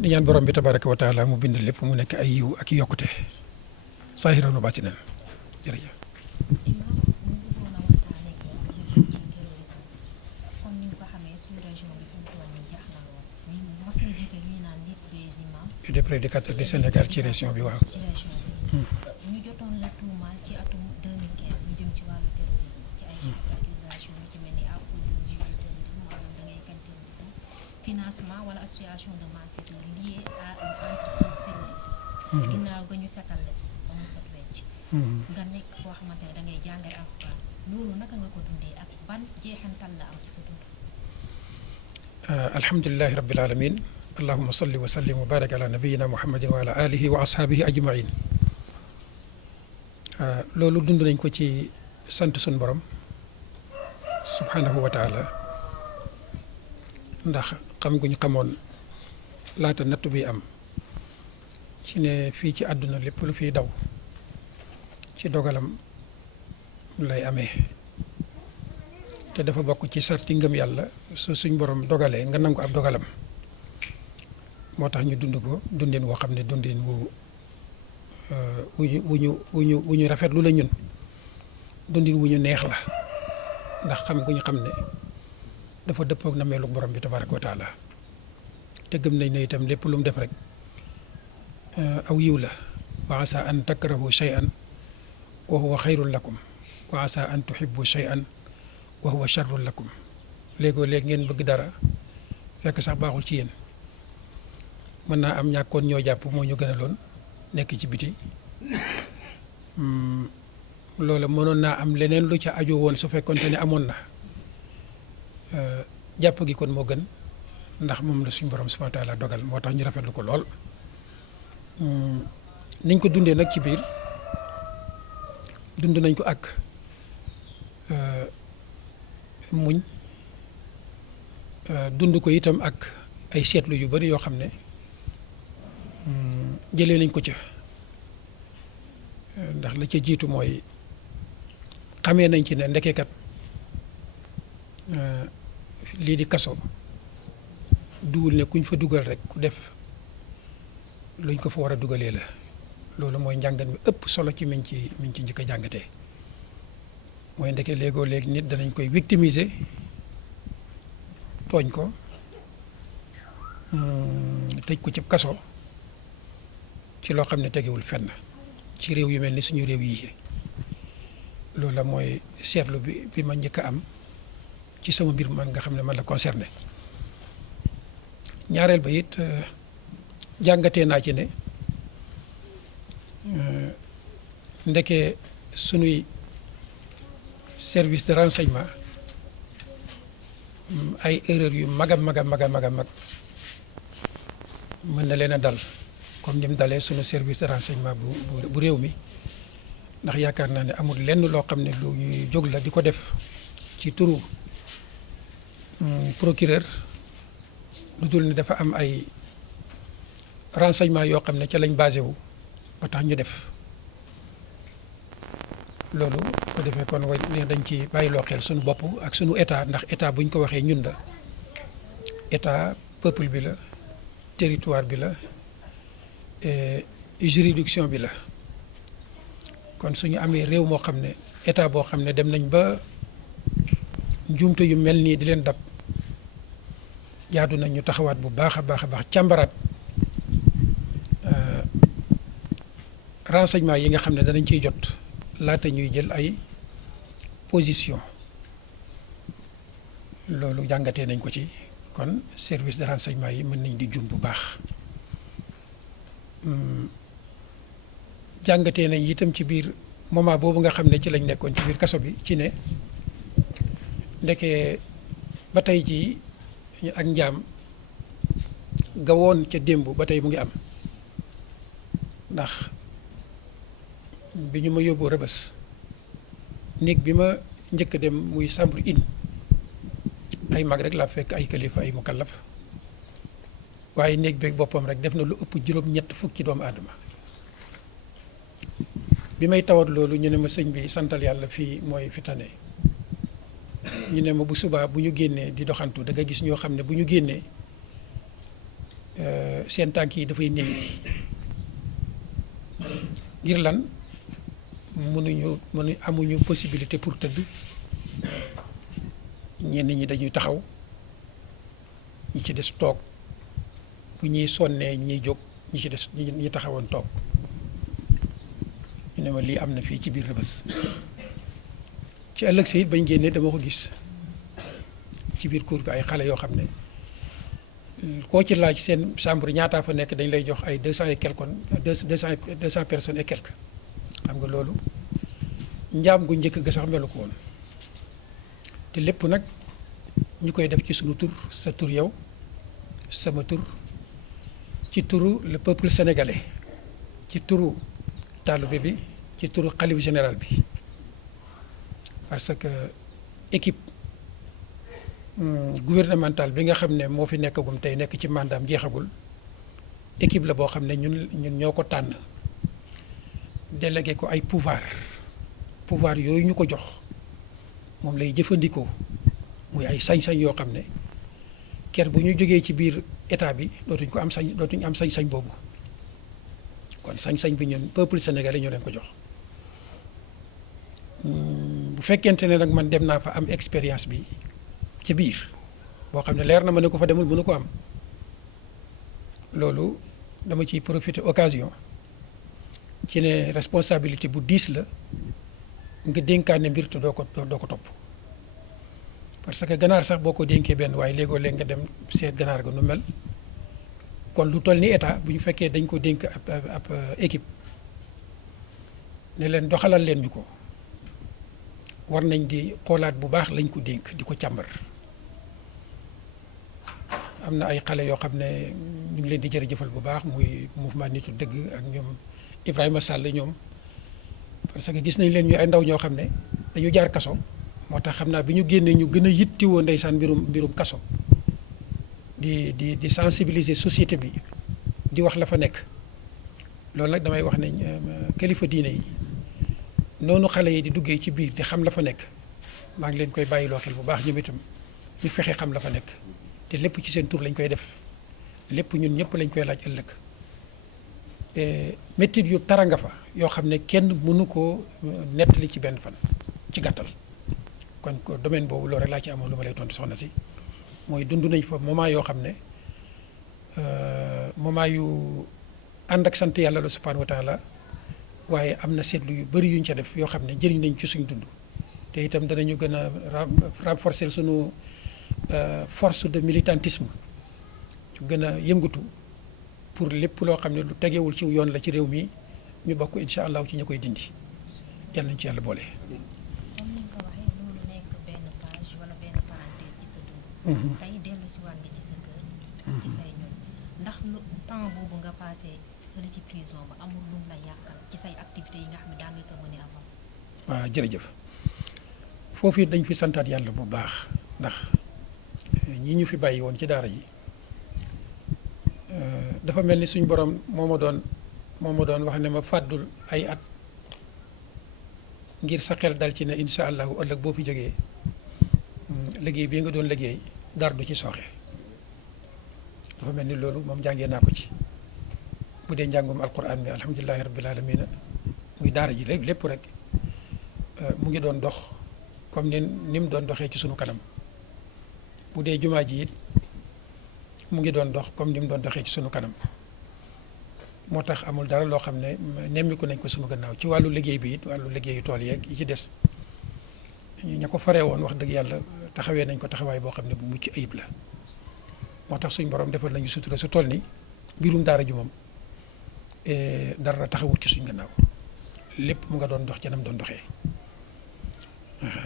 di ñaan borom bi tabaraka wa taala mu bind lépp mu nekk ay yiw ak yokkute saahiran wa baatinan jërëjëf. des prédicateurs du Sénégal ci région bi waaw. ñu jotoon la tuumaal ci atum 2015 lu jëm ci wàllu terrorisme ci ay charte accusation yu ci mel ni apologie du terrorisme maanaam da ngay kañ terrorisme financement wala association de malfaiteurs liée à une entreprise terroriste. ginnaaw ga ñu setal la ci ba mu set wecc. nga nekk koo xamante ne da ngay jàngale alxuraan loolu naka nga ko dundee ak ban jeexantal la am ci sa dund. alhamdulilahi rabbil alamin allahuma salli wa sallim wa barik ala nabiyina muhammadin wa ala alihi wa ashaabihi ajmain loolu dund nañ ko ci sant suñ borom subhanahu wa taala ndax xam guñ xamoon laata natt bi am ci ne fii ci àdduna lépp lu fiy daw ci dogalam lay amee te dafa bokk ci sarti ngëm yàlla su suñ borom dogalee nga nangu ab dogalam moo tax ñu dund ko dundin woo xam ne dundin wu ñu rafetlu la ñun dundin wu ñu neex la ndax xam gu ñu xam ne dafa dëppook na meelu borom bi tabaraka wa taala te gëm nañ ne itam lépp lu mu def rek aw yiw la wa asa an takrahu shay'an wa huwa xayrun lakum wa asa an tuhibbu shay'an wa huwa sharrun lakum léegoo léegi ngeen bëgg dara fekk sax baaxul ci yéen mën naa am ñàkkoon ñoo jàpp moo ñu gënaloon nekk ci biti loola mënoon naa am leneen lu ca aju woon su fekkonte ne amoon na jàpp gi kon moo gën ndax moom la suñu borom subhanahu wa taala dogal moo tax ñu rafetlu ko lool niñ ko dundee nag ci biir dund nañ ko ak muñ dund ko itam ak ay seetlu yu bari yoo xam ne jëlee nañ ko ca ndax la ca jiitu mooy xamee nañ ci ne ndekekat lii di kaso duwul ne kuñ fa dugal rek ku def luñ ko fa war a dugalee la loolu mooy njàngat mi ëpp solo ci miñ ci njëkk a jàngatee mooy ndeke léegoo léegi nit danañ koy victimiser tooñ ko tëj ko ci kaso ci loo xam ne tegewul fenn ci réew yu mel ni suñu réew yi loolu la mooy seetlu bi ma njëkk a am ci sama mbir man nga xam ne man la concerné ñaareel ba it jàngatee naa ci ne ndeke suñuy service de renseignement ay erreur yu mag a mag a mag a mag a mag mën na leen a dal comme ni mu dalee suñu service de renseignement bu réew mi ndax yaakaar naa ne amul lenn loo xam ne lu ñuy jóg la di ko def ci turu procureur lu dul ne dafa am ay renseignement yoo xam ne ca lañ basé wu ba tax ñu def loolu ko defee kon dañ ci bàyyiloo xel suñu bopp ak suñu état ndax état bu ñu ko waxee ñun la état peuple bi la territoire bi la juridiction bi la kon suñu amee réew moo xam ne état boo xam ne dem nañ ba njuumte yu mel nii di leen dab jaadu nañ ñu taxawaat bu baax a baax a baax càmbaraat renseignement yi nga xam ne danañ ciy jot laata ñuy jël ay position loolu jàngatee nañ ko ci kon service de renseignement yi mën nañ di jum bu baax jàngatee nañ itam ci biir moment boobu nga xam ne ci lañ nekkoon ci biir kaso bi ci ne ndeke ba tey jii ak njaam gawoon ca démb ba tey mu ngi am ndax bi ñu ma yóbboo rëbës néeg bi ma njëkk dem muy chambre une ay mag rek laa fekk ay kilifa ay mukallaf waaye néeg beeg boppam rek def na lu ëpp juróom-ñett fukki doomu aadama bi may tawat loolu ñu ne ma sëñ bi santal yàlla fii mooy fi tane ñu ne ma bu subaa bu ñu génnee di doxantu da nga gis ñoo xam ne bu ñu génnee seen tànk yi dafay néew ngir lan amuñu possibilité pour tëdd ñenn ñi dañuy taxaw ñi ci des toog bu ñuy sonnee ñiy jóg ñi ci des ñi taxawoon toog ñu ne ma lii am na fii ci biir Rebeuss ci ëllëg sa it bañ génnee dama ko gis ci biir cour bi ay xale yoo xam ne koo ci laaj seen chambre ñaataa fa nekk dañ lay jox ay 200 et quelque deux cent personnes et quelque xam nga loolu njaam gu njëkk ga sax melu ko woon te lépp nag ñu koy def ci sunu tur sa tur yow sama tur ci turu le peuple sénégalais ci turu taalibe bi ci turu xalif général bi parce que équipe gouvernementale bi nga xam ne moo fi nekkagum tey nekk ci mandaam jeexagul équipe la boo xam ne ñun ñoo ko tànn délégué ko ay pouvoir yooyu ñu ko jox moom lay jëfandikoo muy ay sañ-sañ yoo xam ne ker bu ñu jógee ci biir état bi dootuñ am sañ-sañ boobu kon sañ-sañ bi ñun peuple sénégalais ñoo leen ko jox bu fekkente ne nag man dem naa fa am expérience bi ci biir boo xam ne leer na ma ne ko fa demul mënu ko am loolu dama ciy profiter occasion ci ne responsabilité bu diis la nga dénkaane mbir te doo ko topp parce que ganaar sax boo ko dénkee benn waaye léegoo léeg nga dem seet ganaar ga nu mel kon lu toll ni état bu ñu fekkee dañ ko dénk ab équipe ne leen doxalal leen ñu ko war nañ di xoolaat bu baax lañ ko dénk di ko càmbar am na ay xale yoo xam ne ñu ngi leen di jërëjëfal bu baax muy mouvement nitu dëgg ak ñoom Ibrahima Sall ñoom parce que gis nañ leen ñu ay ndaw ñoo xam ne dañu jaar kaso moo tax xam naa bi ñu génnee ñu gën a yittiwoo ndeysaan mbirum kaso di sensibiliser société bi di wax la fa nekk loolu nag damay wax ne kilifa diine yi noonu xale yi di duggee ci biir di xam la fa nekk maa ngi leen koy bàyyiloo xel bu baax ñoom itam ñu fexe xam la fa nekk te lépp ci seen tur lañ koy def lépp ñun ñëpp lañ koy laaj ëllëg métit yu tara nga fa yoo xam ne kenn mënu koo nettali ci benn fan ci gàttal kon ko domaine boobu loolu rek laa ci amoon lu ma lay tontu soxna si mooy dund nañ fa moment yoo xam ne moment yu ànd ak sant yàlla la subhanahu wa taala waaye am na seetlu yu bëri yuñ ca def yoo xam ne jëriñ nañ ci suñ dund te itam danañu gën a renforcer sunu force de militantisme ñu gën a yëngatu pour lépp loo xam ne lu tegewul ci yoon la ci réew mi ñu bokk incha allah ci ñu koy dindi yal nañ ci yàlla boole. comme ni nga ko waxee loolu nekk benn page wala benn parenthèse ci sa dund. tey dellu si waat nga ci sa kër. ci say ñoom ndax lu temps boobu nga passé fële ci prison ba amul lu la yàqal ci say activités yi nga xam ne daan nga ko mën a avant. waaw jërëjëf foofu it dañ fi santaat yàlla bu baax ndax ñi ñu fi bàyyi woon ci daara ji dafa mel ni suñ borom moo ma doon wax ne ma fàddul ay at ngir sa xel dal ci ne incha allahu ëllëg boo fi jógee liggéey bii nga doon liggéey dara du ci sooxe dafa mel ni loolu moom jàngee naa ko ci bu dee njàngum alquran mi alhamdulilahi rabbil alamina muy daara ji lépp rek mu ngi doon dox comme ni mu doon doxee ci sunu kanam bu dee jumaa ji it mu ngi doon dox comme ni mu doon doxee ci sunu kanam moo tax amul dara loo xam ne nemmiku nañ ko sunu gannaaw ci wàllu liggéey bi it wàllu liggéeyu tool yeeg yi ci des ña ko faree woon wax dëgg yàlla taxawee nañ ko taxawaay boo xam ne bu mucc ayib la moo tax suñ borom defal nañu sutura su toll ni mbirum daara ji moom dara taxawut ci suñ gannaaw lépp mu nga doon dox ca nam doon doxee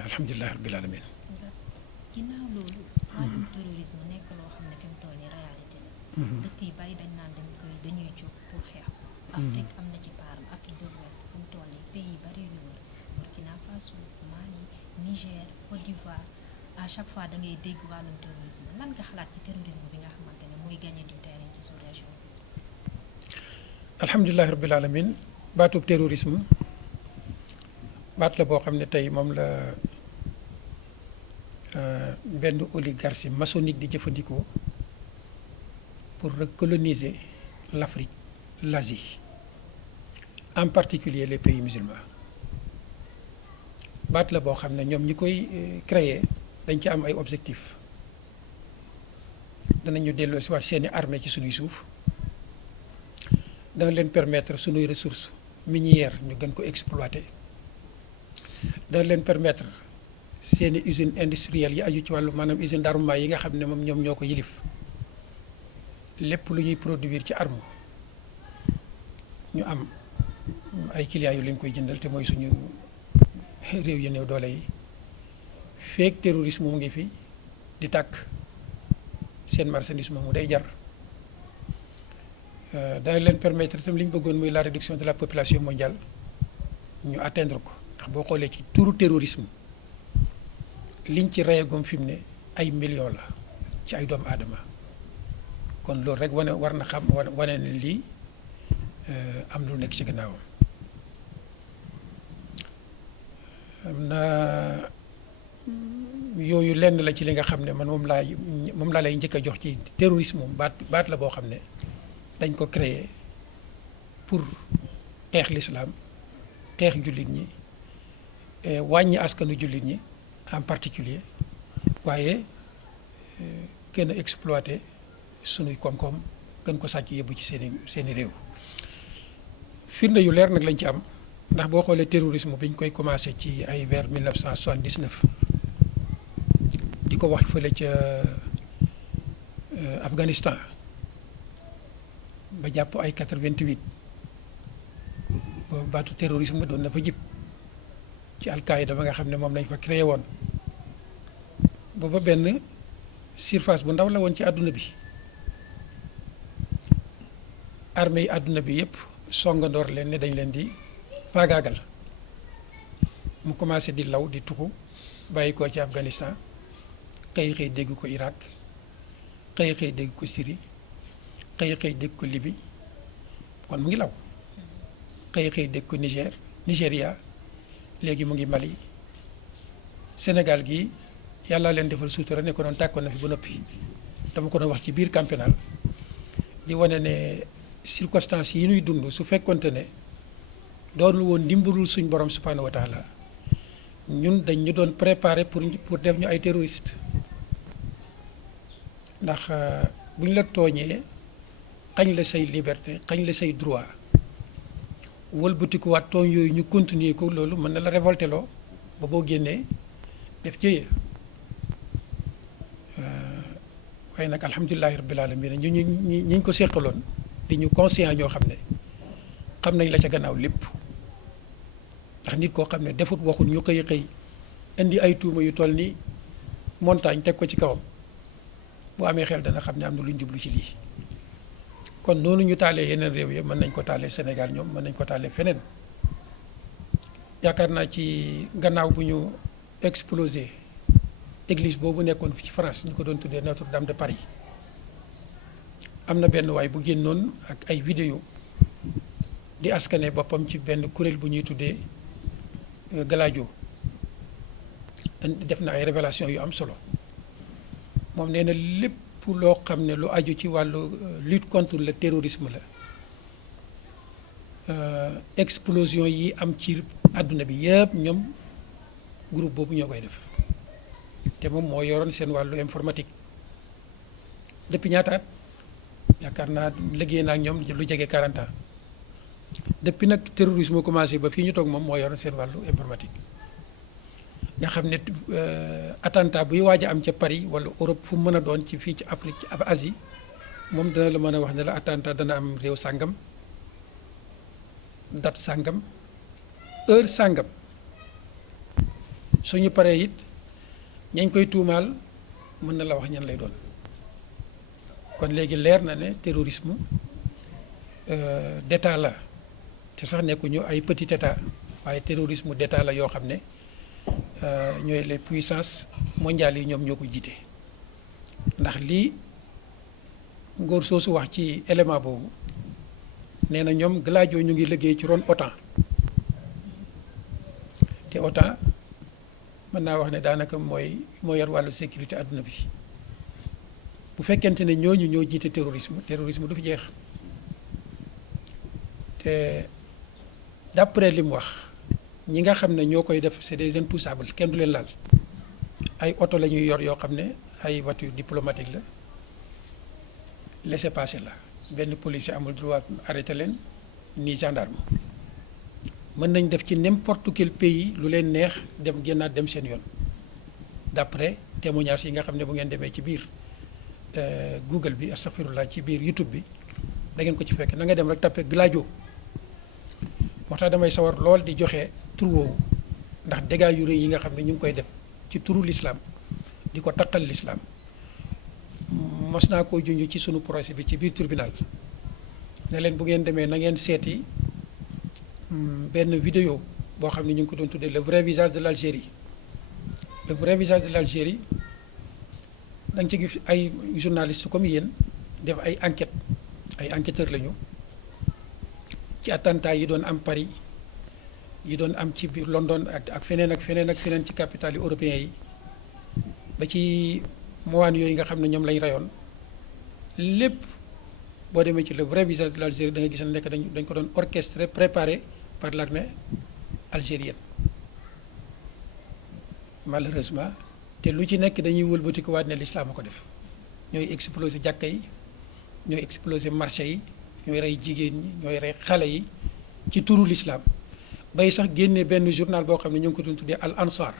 alhamdulilah rabbil alamin. ginnaaw loolu. wàllum terrorisme nekk loo xam ne fi mu toll nii réalité la. dëkk yu bari dañ naan dañuy jóg pour xeex ko. Afrique am na ci paaram Afrique de l'Ouest fi mu toll nii pays yu bari yu wër Burkina Faso Mali Niger Côte d'Ivoire à chaque fois da ngay dégg wàllum terrorisme lan nga xalaat ci terrorisme bi nga xamante ne muy gagné du terrain ci sous-région bi. alhamdulilah rabbil alamin baatub terrorisme baat la boo xam ne tey moom la benn oligarchie maçonnique di jëfandikoo pour recoloniser l'Afrique, l'Asie, en particulier les pays musulmans baat la boo xam ne ñoom ñi koy créer dañ ci am ay objectifs danañu delloo si waat seeni armée ci suñuy suuf dana leen permettre suñuy ressources minières ñu gën ko exploiter dana leen permettre seeni usines industrielles yi aju ci wàllu maanaam usine d'armement yi nga xam ne moom ñoom ñoo ko yilif lépp lu ñuy produire ci arme ñu am ay clients yu leen koy jëndal te mooy suñu réew yu néew doole yi feek terrorisme mu ngi fi di tàkk seen marchandise moomu day jar dana leen permettre itam li ñu bëggoon muy la réduction de la population mondiale ñu atteindre ko ndax boo xoolee ci turu terrorisme liñ ci reyagum fi mu ne ay millions la ci ay doomu aadama kon loolu rek war na xam wane ne lii am lu nekk ci gannaawam am na yooyu lenn la ci li nga xam ne man moom laa lay njëkk a jox ci terrorisme moom baat la boo xam ne dañ ko créer pour xeex l'islam xeex jullit ñi wàññi askanu jullit ñi en particulier waaye gën a exploiter sunuy koom-koom gën ko sàcc yóbbu ci seeni réew firnde yu leer nag lañ ci am ndax boo xoolee terrorisme bi ñu koy commencé ci ay vers 1979 di ko wax fële ca Afghanistan ba jàpp ay 88 boobu baatu terrorisme doon na fa jib ci Al-Qaïda ba nga xam ne moom lañ fa créé woon booba benn surface bu ndaw la woon ci àdduna bi armée yi àdduna bi yëpp songandoor leen ne dañ leen di faagaagal mu commencé di law di tuxu bàyyi ko ci Afghanistan xëy dégg ko Irak xëy dégg ko Syrie xëy dégg ko Libye kon mu ngi law xëy dégg ko Nigéria léegi mu ngi Mali Sénégal gi yàlla leen defal suutura ne ko doon tàkkoon na fi ba noppi dama ko doon wax ci biir camp pénal di wane ne circonstances yi ñuy dund su fekkonte ne doonul woon ndimbalul suñ borom subhanahu wa taala ñun dañ ñu doon préparer pour def ñu ay terroristes ndax bu ñu la tooñee xañ la say liberté xañ la say droit wëlbatikuwaat tooñ yooyu ñu continuer ko loolu mën na la révolter loo ba boo génnee def jëye waaye nag alhamdulilahi rabbil alamin ñu ko seqaloon di ñu conscient ñoo xam ne xam nañ la ca gannaaw lépp ndax nit koo xam ne defut waxul ñu xëy indi ay tuuma yu toll ni montagne teg ko ci kawam bu amee xel dana xam ne am na lu ñu jublu ci lii kon noonu ñu taalee yeneen réew yi mën nañ ko taalee Sénégal ñoom mën nañ ko taalee feneen yaakaar naa ci gannaaw bu ñu explosé église boobu nekkoon fi ci France ñu ko doon tuddee Notre-Dame de Paris am na benn waay bu génnoon ak ay vidéo di askane boppam ci benn kuréel bu ñuy tuddee Galadio def na ay révélation yu am solo moom nee na lépp loo xam ne lu aju ci wàllu lutte contre le terrorisme la explosion yi am ci àdduna bi yëpp ñoom groupe boobu ñoo koy def te moom moo yoroon seen wàllu informatique depuis ñaata at yaakaar naa liggéey naa ak ñoom lu jege 40 ans depuis nag terrorisme commencé ba fii ñu toog moom moo yoroon seen wàllu informatique nga xam ne attentat buy waaj a am ca Paris wala Europe fu mu mën a doon ci fii ci Afrique ci Asie moom dana la mën a wax ne la attentat dana am réew sàngam date sàngam heure sàngam suñu paree it ñañ koy tuumaal mën na la wax ñan lay doon kon léegi leer na ne terrorisme d'état la te sax nekkuñu ay petit état waaye terrorisme d'état la yoo xam ne ñooy les puissances mondiales yi ñoom ñoo ko jiite ndax lii ngóor soosu wax ci élément boobu nee na ñoom Galadio ñu ngi liggéey ci ron OTAN te OTAN mën naa wax ne daanaka moo yor wàllu sécurité àdduna bi bu fekkente ne ñooñu ñoo jiite terrorisme du fi jeex te d'après li mu wax ñi nga xam ne ñoo koy def c'est des intouchables kenn du leen laal ay oto la ñuy yor yoo xam ne ay voiture diplomatique la laissez-passer la benn policier amul droit arrêter leen ni gendarme mën nañ def ci n'importe quel pays lu leen neex dem génnaat dem seen yoon d'après témoignages yi nga xam ne bu ngeen demee ci biir Google bi astaghfirullah ci biir YouTube bi da ngeen ko ci fekk na nga dem rek tapé Gladio moo tax damay sawar lool di joxe tur woowu ndax dégâts yu rëy yi nga xam ne ñu ngi koy def ci turu l'islam di ko taqal l'islam mos naa koo junj ci sunu procès bi ci biir tribunal ne leen bu ngeen demee na ngeen seeti benn vidéo boo xam ne ñu ngi ko doon tuddee le vrai visage de l'Algérie le vrai visage de l'Algérie da nga ci gis ay journalistes comme yéen def ay enquêteurs lañu ci attentat yi doon am Paris yi doon am ci biir London ak feneen ci capitales yu européens yi ba ci mowaan yooyu nga xam ne ñoom lañ rayoon lépp boo demee ci le vrai visage de l'Algérie da nga gis ne nekk dañ ko doon orchestré préparé par l'armée algérienne malheureusement te lu ci nekk dañuy wëlbati ko waat ne l'islam a ko def ñooy exploser jàkka yi ñooy exploser marché yi ñooy rey jigéen ñi ñooy rey xale yi ci turu l'islam bay sax génne benn journal boo xam ne ñu ngi ko doon tuddee Al Ansar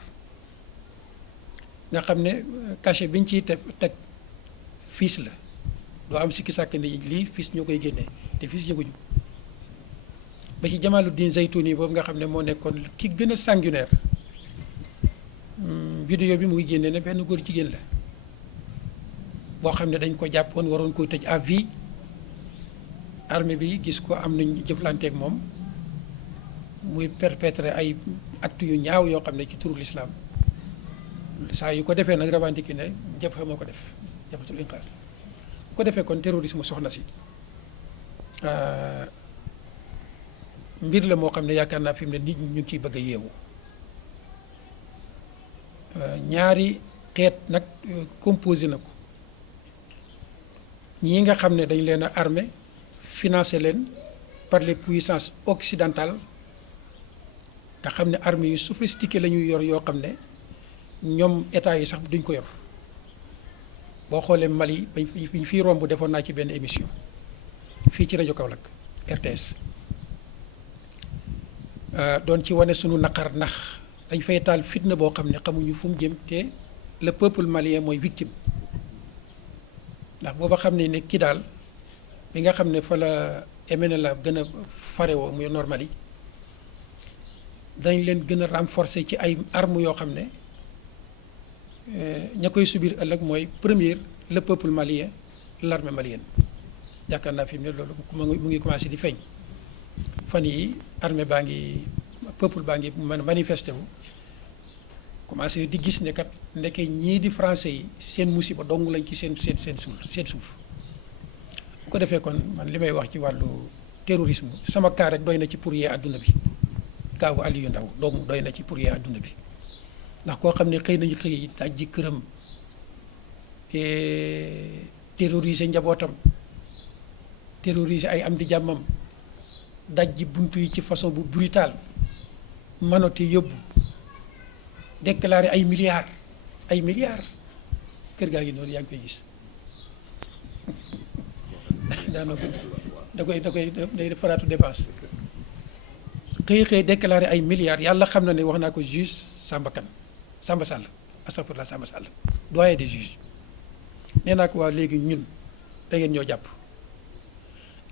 nga xam ne cachet bi ñu ciy teg fiis la doo am sikki sàkk ni lii fiis ñoo koy génnee te fiis yëguñu ba ci Jamaluddin Zaytouni boobu nga xam ne moo nekkoon ki gën a sanguinaire vidéo bi mu ngi génne ne benn góor jigéen la boo xam ne dañ ko jàppoon waroon koy tëj à vie armée bi gis ko am nañ jëflanteeg moom muy perpétrer ay actes yu ñaaw yoo xam ne ci turu l'islam saa yu ko defee nag revendiqué ne jëf moo ko def jëfatul inqaas bu ko defee kon terrorisme soxna si mbir la moo xam ne yaakaar naa fi mu ne nit ñi ñu ngi ciy bëgg a yeewu ñaari xeet nag composé na ko ñii nga xam ne dañ leen a armé financé leen par les puissances occidentales nga xam ne armée yu sophistiqué la ñuy yor yoo xam ne ñoom état yi sax duñ ko yor boo xoolee Mali bañ fii romb defoon naa ci benn émission fii ci rajo Kaolack RTS doon ci wane sunu naqar ndax dañ fay taal fitna boo xam ne xamuñu fu mu jëm te le peuple malien mooy victime ndax booba xam ne kii daal bi nga xam ne fa la MNLA gën a farewoo muy Normandie dañ leen gën a renforcer ci ay armes yoo xam ne ña koy subir ëllëg mooy première le peuple malien l'armée malienne yaakaar naa fi mu ne loolu mu ngi commencé di feeñ fan yi armée baa ngi peuple baa ngi manifesté wu commencé di gis ne kat ndeke ñii di français yi seen musiba dong lañ ci seen suuf bu ko defee kon man li may wax ci wàllu terrorisme sama cas rek doy na ci pour yee àdduna bi kaawu Aliou Ndao doomu doy na ci pour yee àdduna bi ndax koo xam ne xëy nañu xëy daj ji këram terroriser njabootam terroriser ay am di jàmmam daj ji buntu yi ci façon bu brutal manote yóbbu déclarer ay milliards kër gaa ngi noonu yaa ngi koy gis daanaka day faraatu dépense xëy déclarer ay milliards yàlla xam na ne wax naa ko juge Samba Sall astafurlah Samba Sall doyen des juges nee naa ko waaw léegi ñun da ngeen ñoo jàpp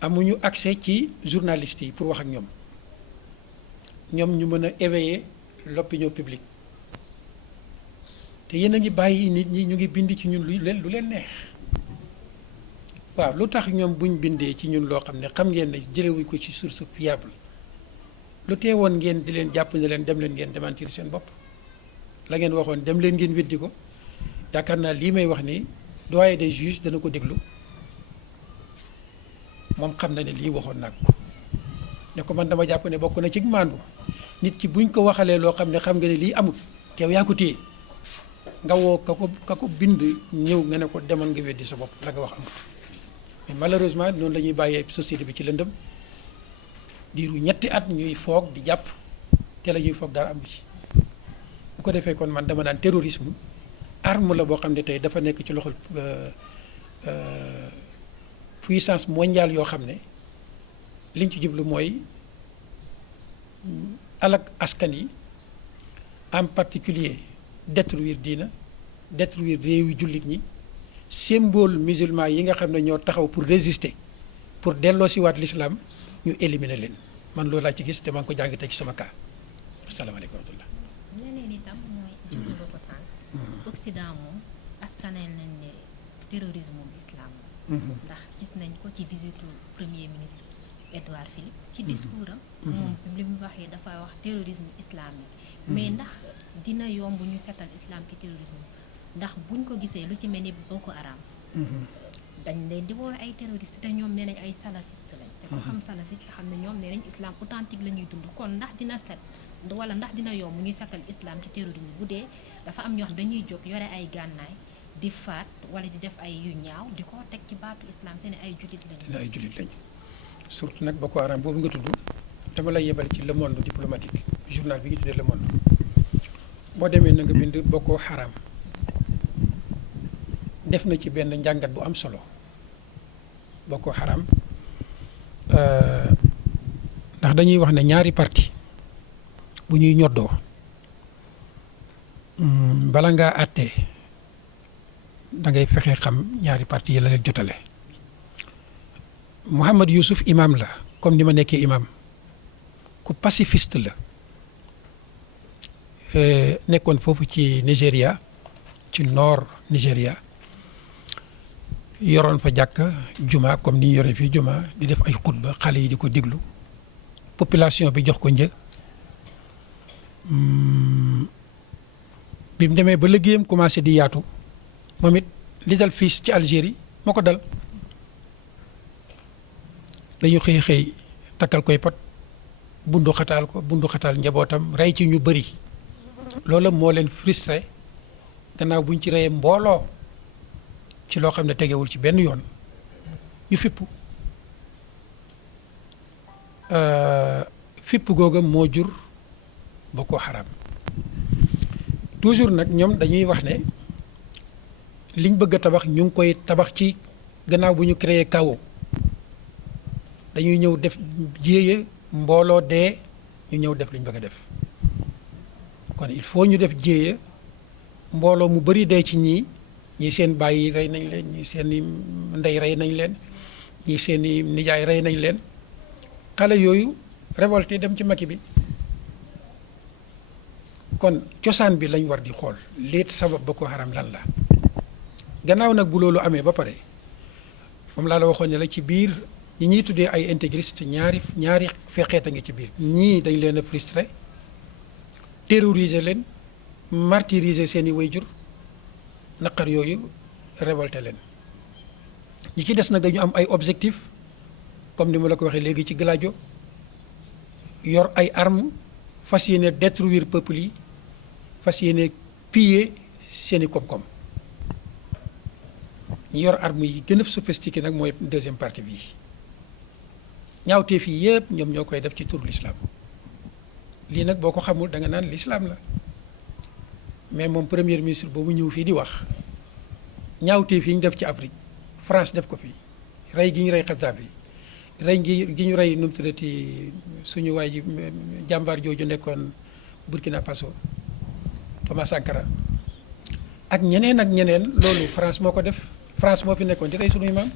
amuñu accès ci journalistes yi pour wax ak ñoom ñu mën a éveiller l'opinion publique te yéen a ngi bàyyi nit ñi ñu ngi bind ci ñun lu leen neex waaw lu tax ñoom buñ bindee ci ñun loo xam ne xam ngeen ne jëlewuñ ko ci source fiable lu teewoon ngeen di leen jàpp ne leen dem leen ngeen démentir seen bopp la ngeen waxoon dem leen ngeen weddi ko yaakaar naa lii may wax ni doyen des juges dana ko déglu moom xam na ne lii waxoon naa ko ne ko man dama jàpp ne bokk na ci maandu nit ki buñ ko waxalee loo xam ne xam nga ne lii amul te yow yaa ko téye nga woo ka ko bind ñëw nga ne ko demal nga weddi sa bopp la nga wax amut mais malheureusement noonu la ñuy bàyyee société bi ci lëndëm diiru ñetti at ñuy foog di jàpp te la ñuy foog dara amu ci bu ko defee kon man dama naan terrorisme arme la boo xam ne tey dafa nekk ci loxol puissance mondiale yoo xam ne liñ ci jublu mooy alak askan yi en particulier détruire diina détruire réewi jullit ñi symbole musulman yi nga xam ne ñoo taxaw pour résister pour delloosiwaat l'islam ñu éliminer leen man loolu laa ci gis te maa ngi ko jàngatee ci sama cas asalaamaaleykum wa rahmatulah. leneen itam mooy junj nga ko sànq. Occident moom askaneel nañ ne terrorisme moom islam ndax gis nañ ko ci visitu premier ministre Édouard Philippe ci discours am moom li mu waxee dafa wax terrorisme islamique mais ndax dina yomb ñu setal islam ci terrorisme ndax buñ ko gisee lu ci mel ni Boko Haram dañ leen di woowe ay terroriste te ñoom nee nañ ay salafiste lañ te ko xam salafiste xam ne ñoom nee nañ islam authentique la ñuy dund kon ndax dina set wala ndax dina yomb ñuy setal islam ci terrorisme bu dee dafa am ñoo xam dañuy jóg yore ay gànnaay di faat wala di def ay yu ñaaw di ko teg ci baatu islam te ne ay jullit lañu. te ne ay jullit lañu surtout nag Boko Haram boobu nga tudd dama lay yebal ci Le Monde diplomatique journal bi ñu tuddee Le Monde boo demee na nga bind Boko Haram def na ci benn njàngat bu am solo Boko Haram ndax dañuy wax ne ñaari parti bu ñuy ñoddoo bala ngaa àttee da ngay fexe xam ñaari parti yi la leen jotale Mouhamad Youssouf imam la comme ni ma nekkee imam ku pacifiste la nekkoon foofu ci Nigéria ci nord Nigéria yoroon fa jàkka juma comme ni ñu yoree fii juma di def ay xutba xale yi di ko déglu population bi jox ko një bi mu demee ba liggéeyam commencé di yaatu moom it li dal fii ci Algérie moo ko dal dañu xëy takkal koy pot bundu xataal njabootam rey ci ñu bëri loolu moo leen frustré gannaaw buñ ci reyee mbooloo ci loo xam ne tegewul ci benn yoon ñu fipp googa moo jur Boko Haram toujours nag ñoom dañuy wax ne liñ bëgg a tabax ñu ngi koy tabax ci gannaaw bu ñu créé chaos dañuy ñëw def jéeye mbooloo dee ñu ñëw def liñ bëgg a def kon il faut ñu def jéeye mbooloo mu bari dee ci ñii seen baay rey nañ leen ñii seen ndey rey nañ leen ñii seen i nijaay rey nañ leen xale yooyu révolté dem ci Macky bi kon cosaan bi lañ war di xool lii sabab Boko Haram lan la gannaaw nag bu loolu amee ba pare moom laa la waxoon ne la ci biir ñi ñuy tuddee ay intégriste ñaari fexeet a ngi ci biir ñii dañ leen a frustré terroriser leen martyriser seen i wayjur naqar yooyu révolté leen ñi ci des nag dañu am ay objectif comme ni ma la ko waxee léegi ci Gladio yor ay armes fas yéene détruire peuple yi fas yéene piller seeni koom-koom ñi yor armes yi gën a sophistiqué nag mooy deuxième partie bi ñaawteef yi yëpp ñoom ñoo koy def ci turu l'islam lii nag boo ko xamul da nga naan l'islam la mais moom premier ministre boobu ñëw fii di wax ñaawteef yi ñu def ci Afrique France def ko fii rey gi ñu rey Kadhafi rey gi ñu rey nu mu tuddati suñu waay ji jàmbaar jooju nekkoon Burkina Faso Thomas Sankara ak ñeneen loolu France moo ko def France moo fi nekkoon di rey suñuy maam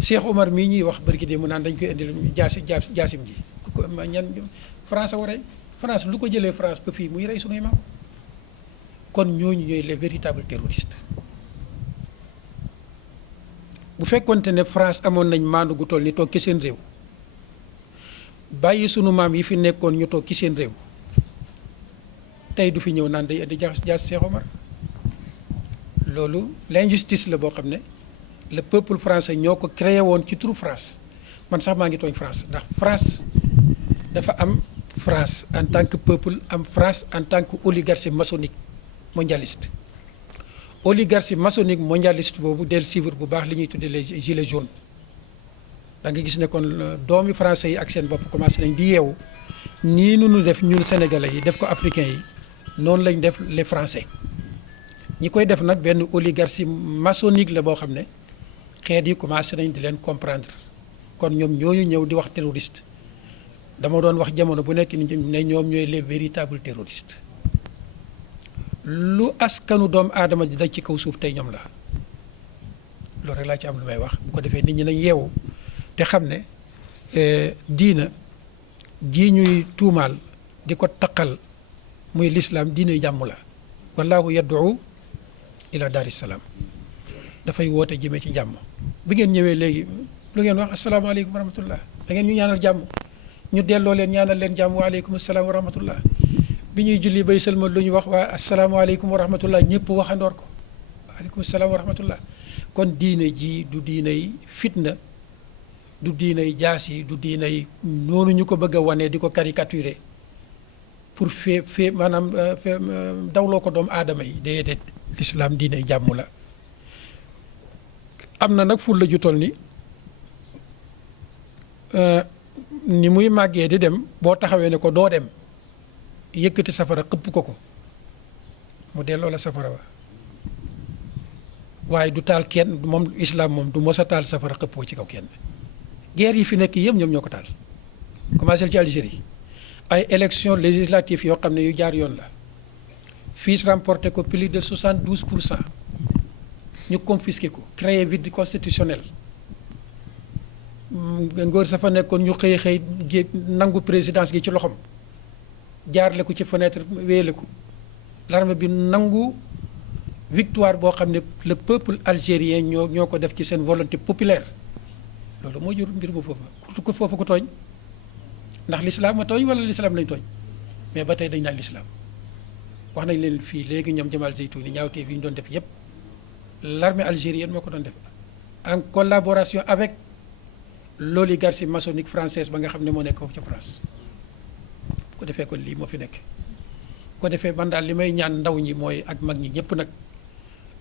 Cheikh Omar mii ñuy wax barki de mu naan dañ koy indil jaasim ji France a waree France lu ko jëlee France ba fii muy rey suñuy maam kon ñooñu ñooy les véritables terroristes bu fekkonte ne France amoon nañ maandu gu toll ni toog ci seen réew bàyyi sunu maam yi fi nekkoon ñu toog ci seen réew tey du fi ñëw naan day indi jaas Cheikh Omar loolu l'injustice la boo xam ne le peuple français ñoo ko créé woon ci turu France man sax maa ngi tooñ France ndax France dafa am France en tant que peuple am France en tant que oligarchie maçonnique mondialiste oligarchie maçonnique mondialiste boobu del suivre bu baax li ñuy tuddee les gilets jaunes da nga gis ne kon doomi français yi ak seen bopp commencé nañ di yeewu nii nu def ñun sénégalais yi def ko africains yi noonu lañ def les français ñi koy def nag benn oligarchie maçonnique la boo xam ne xeet yi commencé nañ di leen comprendre kon ñoom ñooñu ñëw di wax terroriste dama doon wax jamono bu nekk ne ñoom ñooy les véritables terroristes lu askanu doomu aadama di daj ci kaw suuf tey ñoom la loolu rek laa ci am lu may wax bu ko defee nit ñi nañ yeewu te xam ne diina ji ñuy tuumaal di ko taqal muy lislaam diine jàmm la wallaahu yad'u ila daari salaam dafay woote jëmee ci jàmm bi ngeen ñëwee léegi lu ngeen wax asalaamaaleykum wa rahmatullah da ngeen ñu ñaanal jàmm ñu delloo leen ñaanal leen jàmm waaleykum salaam wa rahmatullah bi ñuy julli bay sëlma lu ñu wax waa asalaamaaleykum wa rahmatullah ñëpp waxandoor ko waaleykum salaam wa rahmatullah kon diine ji du diiney fitna du diiney jaas yi du diiney noonu ñu ko bëgg a wane di ko caricaturer pour maanaam dawloo ko doomu aadama yi déedéet lislaam diiney jàmm la am na nag fulla ju toll ni muy màggee di dem boo taxawee ne ko doo dem yëkkati safara xëpp ko mu delloo la safara wa waaye du taal kenn moom islam moom du mos a taal safara xëpp ko ci kaw kenn guerre yi fi nekk yëpp ñoom ñoo ko taal commencé ci Algérie ay élections législatives yoo xam ne yu jaar yoon la fii remporté ko plus de 72% ñu confisqué ko créé vide constitutionnel ngóor sa fa nekkoon ñu xëy nangu présidence gi ci loxom jaarle ko ci fenêtre wéele ko l'armée bi nangu victoire boo xam ne le peuple algérien ñoo ko def ci seen volonté populaire loolu moo jur mbir bu foofu ko tooñ ndax l'islam a tooñ wala l'islam lañ tooñ mais ba tey dañ naan l'islam wax nañ leen fii léegi ñoom Jamal Zeytouni ñaawteef yi ñu doon def yépp l'armée algérienne moo ko doon def en collaboration avec l'oligarchie maçonnique française ba nga xam ne moo nekk foofu ca France ko defee kon lii moo fi nekk ko defee man daal li may ñaan ndaw ñi mooy ak mag ñi ñëpp nag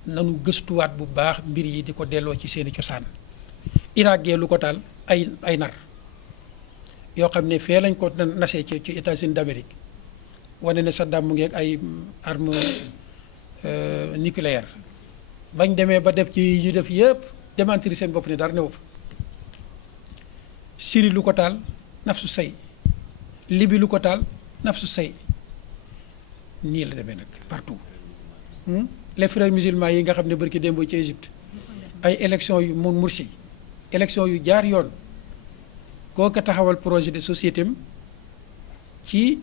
nanu gëstuwaat bu baax mbir yi di ko delloo ci seeni cosaan Irak gee lu ko taal ay nar yoo xam ne fee lañ ko nasee ci États-Unis d'Amérique wane ne Saddam mu ngi ak ay arme nucléaire bañ demee ba def ci ñu def yëpp démentir seen bopp ne dara newu fa Syrie lu ko taal nafsu say Libye lu ko taal nafsu say nii la demee nag partout les frères musulmans yi nga xam ne barki démb ci Égypte ay élections yu Morsi élections yu jaar yoon kooka taxawal projet de société am ci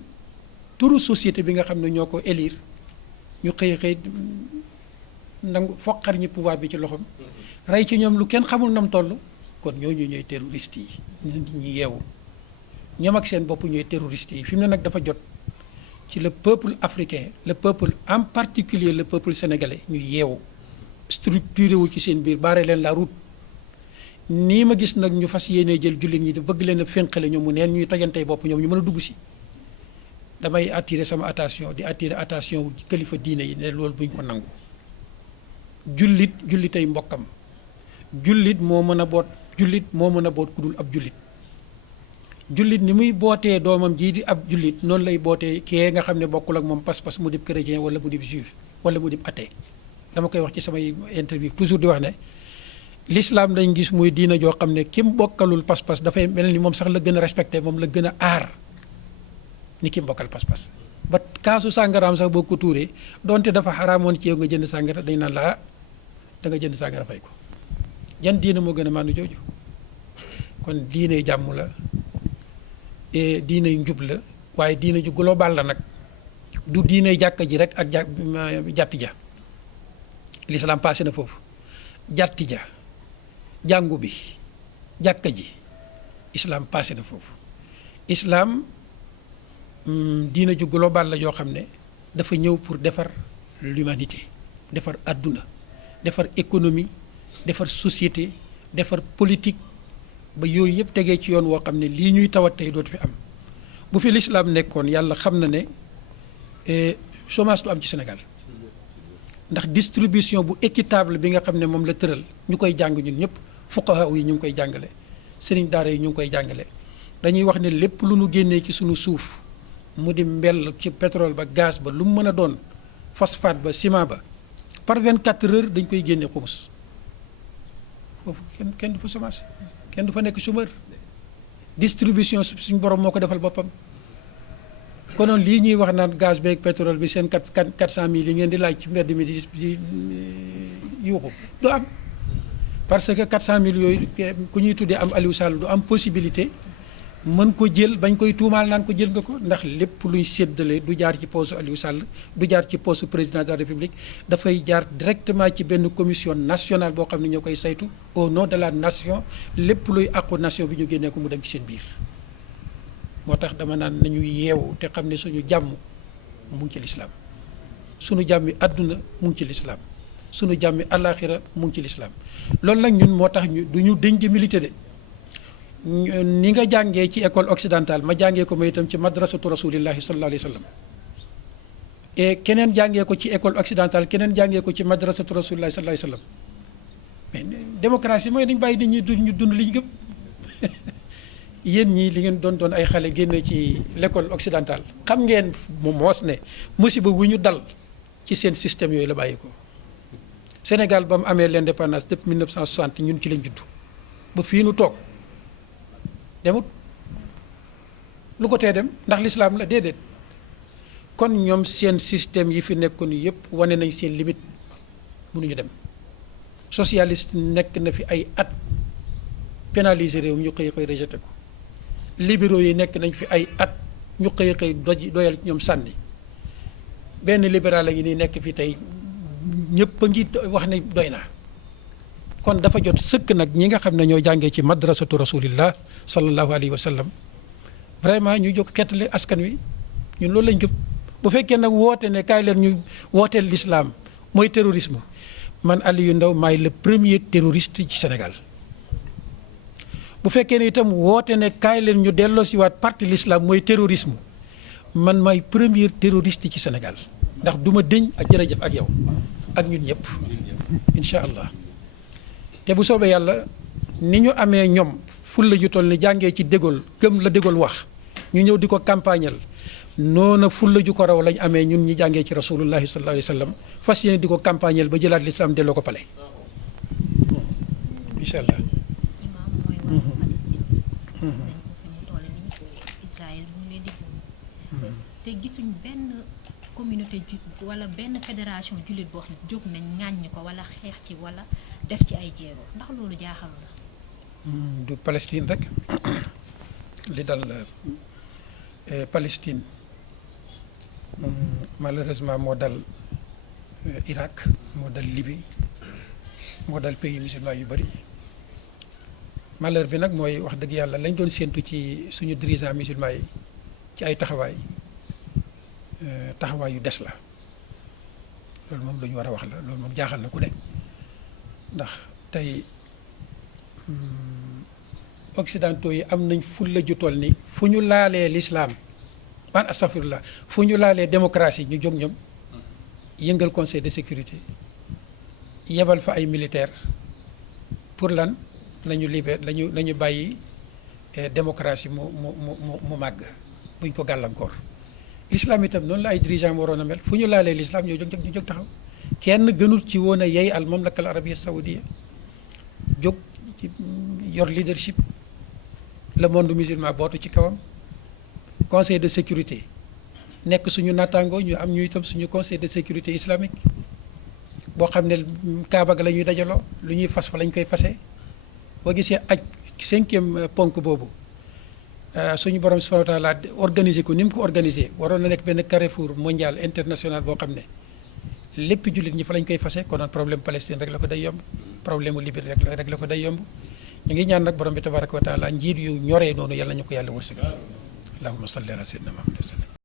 turu société bi nga xam ne ñoo ko élire ñu xëy nangu foqar ñi pouvoir bi ci loxoom rey ci ñoom lu kenn xamul nam toll kon ñooñu ñooy terroristes yi nit ñi yeewu ñoom ak seen bopp ñooy terroristes yi fi mu ne nag dafa jot ci le peuple africain le peuple en particulier le peuple sénégalais ñu yeewu structuré wu ci seen biir barré leen la route nii ma gis nag ñu fas yéenee jël jullit ñi di bëgg leen a fénqale ñoom mu neen ñuy tojantey bopp ñoom ñu mën a dugg si damay attirer sama attention di attirer attention wu kilifa diine yi ne loolu buñ ko nangu jullitay mbokkam jullit moo mën a boot ku dul ab jullit ni muy bootee doomam jii di ab jullit noonu lay bootee kee nga xam ne bokkul ak moom pas-pas mu dib chrétien wala mu dib juif wala mu dib athée dama koy wax ci samay interview toujours di wax ne l'islam dañ gis muy diina joo xam ne kim bokkalul pas-pas dafay mel ni moom sax la gën a respecté moom la gën a aar ni kim bokkal pas-pas ba kaasu sàngaraam sax boo ko tuuree donte dafa xaraamoon ci yow nga jënd sàngara dañ naan la da nga jënd sàngara fay ko jan diina moo gën a maanu jooju kon diine jàmm la diine njub la waaye diine ju global la nag du diine jàkka ji rek ak jàtti ja l'islam passé na foofu jàtti ja jàngu bi jàkka ji islam passé na foofu islam diine ju global la yoo xam ne dafa ñëw pour defar l'humanité defar àdduna defar économie defar société defar politique ba yooyu yëpp tegee ci yoon woo xam ne lii ñuy tawat tey dootu fi am bu fi l'islam nekkoon yàlla xam na ne chômage du am ci Sénégal ndax distribution bu équitable bi nga xam ne moom la tëral ñu koy jàng ñun ñëpp fuqaha yi ñu ngi koy jàngale sëriñ daara yi ñu ngi koy jàngale dañuy wax ne lépp lu nu génnee ci suñu suuf mu di mbell ci pétrole ba gaz ba lu mu mën a doon phosphate ba ciment ba par 24 heures dañ koy génne xumus foofu kenn du fa semence kenn du fa nekk chômeur distribution suñu borom moo ko defal boppam konoon lii ñuy wax naan gaz beeg pétrole bi seen 400 000 yi ngeen di laaj ci mbedd mi di yuuxu du am parce que 400 000 yooyu ku ñuy tuddee am Aliou Sall du am possibilité mën ko jël bañ koy tuumaal naan ko jël nga ko ndax lépp luy séddale du jaar ci poosu Aliou Sall du jaar ci poosu président de la République dafay jaar directement ci benn commission nationale boo xam ne ñoo koy saytu au nom de la nation lépp luy àqu nation bi ñu génnee ko mu dem ci seen biir moo tax dama naan nañu yeewu te xam ne suñu jàmm mu ngi ci lislaam suñu jàmmi àdduna mu ngi ci lislaam suñu jàmmi àllaaxira mu ngi ci lislaam loolu nag ñun moo tax du ñu deñ di milité de ni nga jàngee ci école occidentale ma jàngee ko ma itam ci madrasatu rasulillahi sallallahu alayhi wa sallam et keneen jàngee ko ci école occidentale keneen jàngee ko ci madrasatu rasulillahi sallallahu alayhi wa sallam mais démocratie mooy dañu bàyyi nit ñi ñu dund li ñu gëm yéen ñii li ngeen doon ay xale génne ci l'école occidentale xam ngeen mu moos ne musiba wu ñu dal ci seen système yooyu la bàyyi ko Sénégal ba mu amee l'indépendance depuis 1960 ñun ci lañ judd ba fii nu toog demut lu ko tee dem ndax l'islam la déedéet kon ñoom seen système yi fi nekkoon yëpp wane nañ seen limite mënuñu dem socialiste nekk na fi ay at pénaliser réew ñu xëy xëy rejeté ko libéraux yi nekk nañ fi ay at ñu xëy xëy doyal ñoom sànni benn libéral a ngi nii nekk fi tey ñëpp a ngi wax ne doy na kon dafa jot sëkk nag ñi nga xam ne ñoo jàngee ci madrasatu rasulillah sallallahu alayhi wa sallam vraiment ñu jóg xeetale askan wi ñun loolu lañ gëm bu fekkee nag woote ne kaay leen ñu wooteel l'islam mooy terrorisme man Aliou Ndao maay le premier terroriste ci Sénégal bu fekkee ne itam woote ne kaay leen ñu delloosiwaat parti l'islam mooy terrorisme man maay premier terroriste ci Sénégal ndax du ma dëñ ak jërëjëf ak yow ak ñun ñëpp incha allah te bu soobee yàlla ni ñu amee ñoom ful la ju toll ni jàngee ci De Gaulle gëm la De Gaulle wax ñu ñëw di ko campagnal noona ful la ju ko raw lañ amee ñun ñi jàngee ci rasulullahi sallallahu alayhi wa sallam fas yéene di ko campagnal ba jëlaat l'islam delloo ko pale incha allah. imaam mooy wàllu Palestine. gis nañ ko fi ñu toll nii Israël mu ngi leen di gëm. te gisuñ benn communauté wala benn fédération jullit boo xam ne jóg nañ ŋàññ ko wala xeex ci wala def ci ay jéego ndax loolu jaaxal la. du Palestine rek li dal Palestine malheureusement moo dal Irak moo dal Libye moo dal pays musulman yu bëri malheur bi nag mooy wax dëgg yàlla lañ doon séentu ci suñu dirigeant musulman yi ci ay taxawaay yu des la loolu moom lu ñu war a wax la loolu moom jaaxal na ku ne ndax tey occidentaux yi am nañ fulla ju toll ni fu ñu laalee l'islam astafirullah fu ñu laalee démocratie ñu jóg ñoom yëngal conseil de sécurité yebal fa ay militaires pour lan nañu nañu bàyyi démocratie mu màgg buñ ko gàllankoor l'islam itam noonu la ay dirigeants waroon a mel fu ñu laalee l'islam ñu jóg taxaw kenn gënul ci woon a yey al mamlaka al arabia saoudia jóg yor leadership le monde musulman bootu ci kawam conseil de sécurité nekk suñu nattaangoo ñu am ñu itam suñu conseil de sécurité islamique boo xam ne Kaaba ga la ñuy dajaloo lu ñuy fas fa lañ koy fase boo gisee aj 5e ponk boobu suñu borom subhanahu wa taala organiser ko ni mu ko organiser waroon na nekk benn carrefour mondial international boo xam ne lépp jullit ñi fa lañ koy fase konoon problème Palestine rek la ko day yomb problème mu Libye rek la ko day yomb ñu ngi ñaan nag borom bi tabaraka wa taala njiit yu ñoree noonu yàlla ñu ko yàlla wërsëgal allahumma salli ala sayyidina Muhammad wa sallam